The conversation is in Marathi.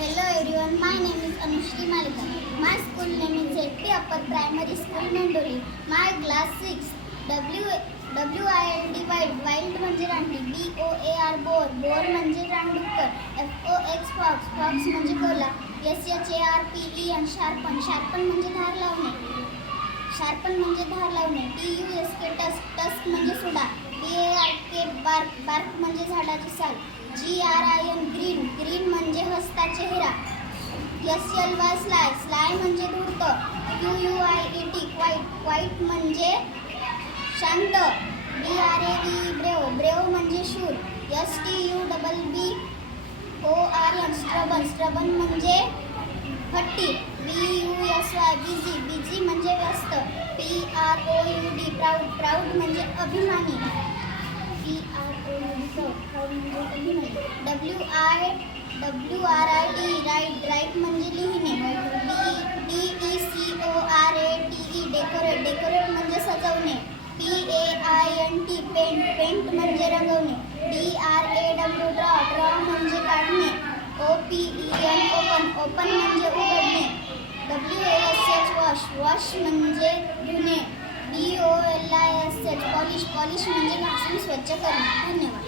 Hello everyone, my name is Anushri Malika. My school name is ZP Upper Primary School Mendori. My class 6. WILD wild म्हणजे रानटी. BOAR बोर म्हणजे रानडुक्कर. FOX म्हणजे कोल्हा. SHARPEN शार्पन म्हणजे धार लावणे. TUSK टस्क म्हणजे सुडा. BARK म्हणजे झाडाची साल. GRIN ग्रीन म्हणजे हसता चेहरा. SLY स्लाय म्हणजे धूर्त. QUIET क्वाईट म्हणजे शांत. ब्रेव म्हणजे शूर. STUBBORN स्ट्रबन म्हणजे हट्टी. BUSY बिझी म्हणजे व्यस्त. PROUD प्राऊड म्हणजे अभिमानी. WRIT म्हणजे लिहिणे. DECORATE डेकोरेट म्हणजे सजवणे. पेंट म्हणजे रंगवणे. DRAW म्हणजे काढणे. ओपन म्हणजे उघडणे. वॉश म्हणजे धुणे. POLISH पॉलिश म्हणजे घासून स्वच्छ करणे. धन्यवाद.